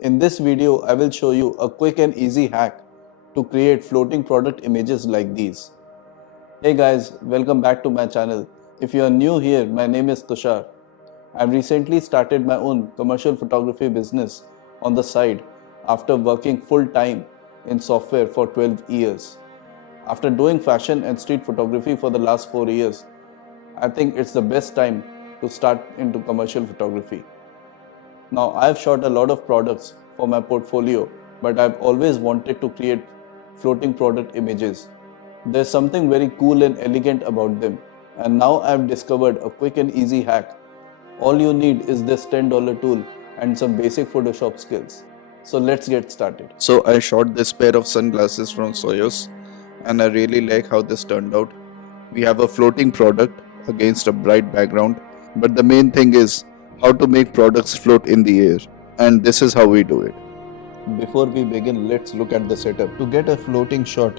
In this video, I will show you a quick and easy hack to create floating product images like these. Hey guys, welcome back to my channel. If you are new here, my name is Tushar. I've recently started my own commercial photography business on the side after working full time in software for 12 years. After doing fashion and street photography for the last 4 years, I think it's the best time to start into commercial photography. Now, I've shot a lot of products for my portfolio, but I've always wanted to create floating product images. There's something very cool and elegant about them, and now I've discovered a quick and easy hack. All you need is this $10 tool and some basic Photoshop skills. So let's get started. So I shot this pair of sunglasses from Soyuz and I really like how this turned out. We have a floating product against a bright background, but the main thing is how to make products float in the air, and this is how we do it. Before we begin, let's look at the setup. To get a floating shot,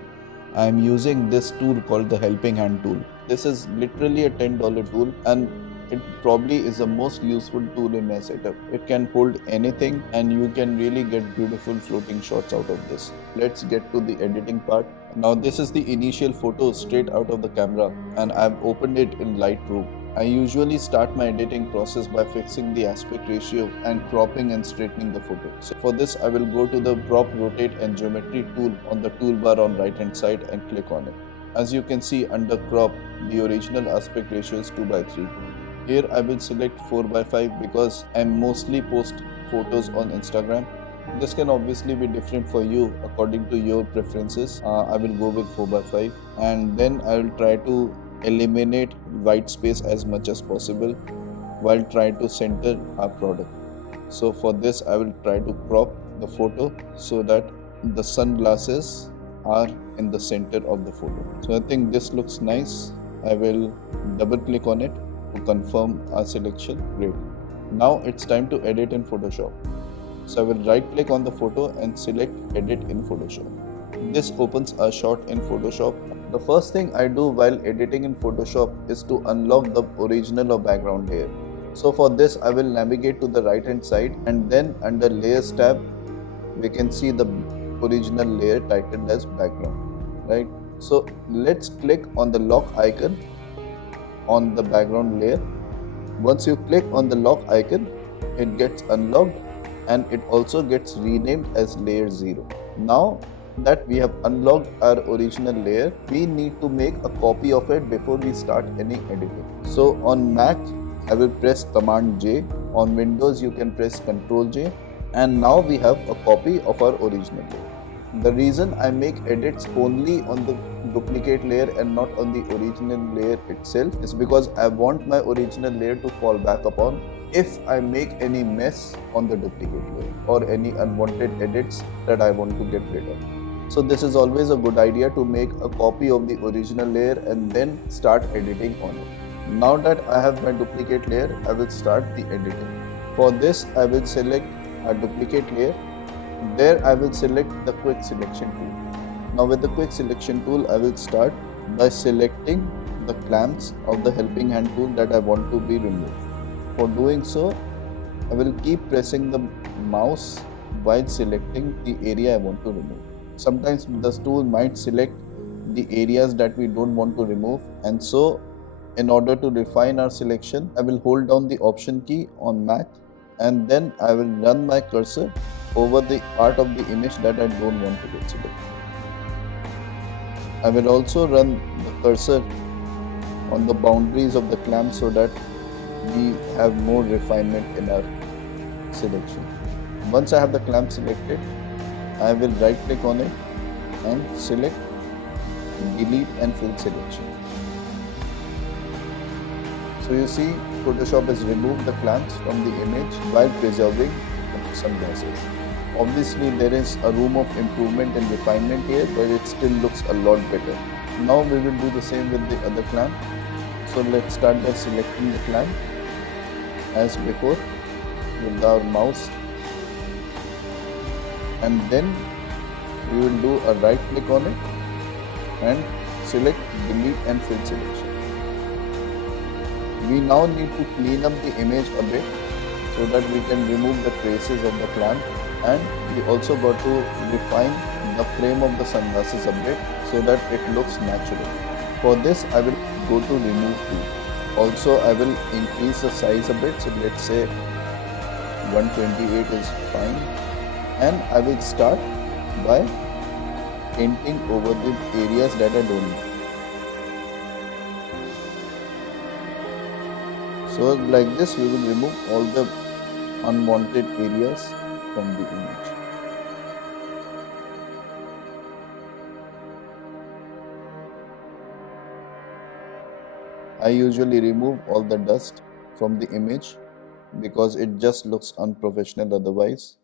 I am using this tool called the helping hand tool. This is literally a $10 tool and it probably is the most useful tool in my setup. It can hold anything and you can really get beautiful floating shots out of this. Let's get to the editing part. Now this is the initial photo straight out of the camera and I've opened it in Lightroom. I usually start my editing process by fixing the aspect ratio and cropping and straightening the photo. So for this I will go to the crop, rotate and geometry tool on the toolbar on right hand side and click on it. As you can see under crop, the original aspect ratio is 2:3. Here I will select 4:5 because I mostly post photos on Instagram. This can obviously be different for you according to your preferences. I will go with 4:5 and then I will try to eliminate white space as much as possible while trying to center our product. So for this I will try to crop the photo so that the sunglasses are in the center of the photo. So I think this looks nice. I will double click on it to confirm our selection. Great. Now it's time to edit in Photoshop. So I will right click on the photo and select edit in Photoshop. This opens a shot in Photoshop. The first thing I do while editing in Photoshop is to unlock the original or background layer. So for this I will navigate to the right hand side and then under layers tab we can see the original layer titled as background, right? So let's click on the lock icon on the background layer. Once you click on the lock icon, it gets unlocked and it also gets renamed as layer 0. Now that we have unlocked our original layer, we need to make a copy of it before we start any editing. So on Mac, I will press Command J. On Windows, you can press Ctrl J. And now we have a copy of our original layer. The reason I make edits only on the duplicate layer and not on the original layer itself is because I want my original layer to fall back upon if I make any mess on the duplicate layer or any unwanted edits that I want to get rid of. So this is always a good idea to make a copy of the original layer and then start editing on it. Now that I have my duplicate layer, I will start the editing. For this, I will select a duplicate layer. There I will select the quick selection tool. Now with the quick selection tool, I will start by selecting the clamps of the helping hand tool that I want to be removed. For doing so, I will keep pressing the mouse while selecting the area I want to remove. Sometimes this tool might select the areas that we don't want to remove, and so in order to refine our selection, I will hold down the option key on Mac and then I will run my cursor over the part of the image that I don't want to get selected. I will also run the cursor on the boundaries of the clamp so that we have more refinement in our selection. Once I have the clamp selected, I will right click on it and select delete and fill selection. So you see Photoshop has removed the clamps from the image while preserving the sunglasses. Obviously there is a room of improvement and refinement here, but it still looks a lot better. Now we will do the same with the other clamp. So let's start by selecting the clamp as before with our mouse, and then we will do a right click on it and select delete and fill selection. We now need to clean up the image a bit so that we can remove the traces of the plant, and we also got to refine the frame of the sunglasses a bit so that it looks natural. For this I will go to remove tool. Also I will increase the size a bit, so let's say 128 is fine, and I will start by painting over the areas that I don't need. So like this we will remove all the unwanted areas from the image. I usually remove all the dust from the image because it just looks unprofessional otherwise,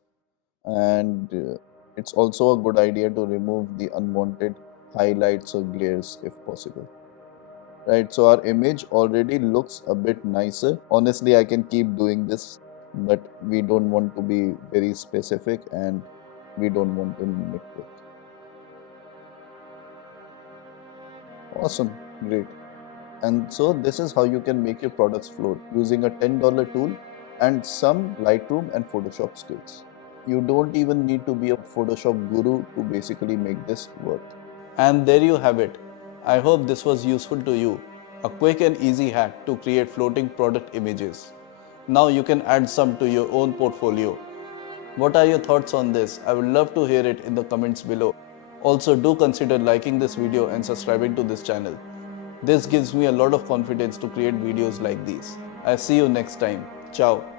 and it's also a good idea to remove the unwanted highlights or glares if possible. Right, so our image already looks a bit nicer. Honestly, I can keep doing this, but we don't want to be very specific and we don't want to nitpick. Awesome, great. And so this is how you can make your products float using a $10 tool and some Lightroom and Photoshop skills. You don't even need to be a Photoshop guru to basically make this work. And there you have it. I hope this was useful to you. A quick and easy hack to create floating product images. Now you can add some to your own portfolio. What are your thoughts on this? I would love to hear it in the comments below. Also, do consider liking this video and subscribing to this channel. This gives me a lot of confidence to create videos like these. I see you next time. Ciao.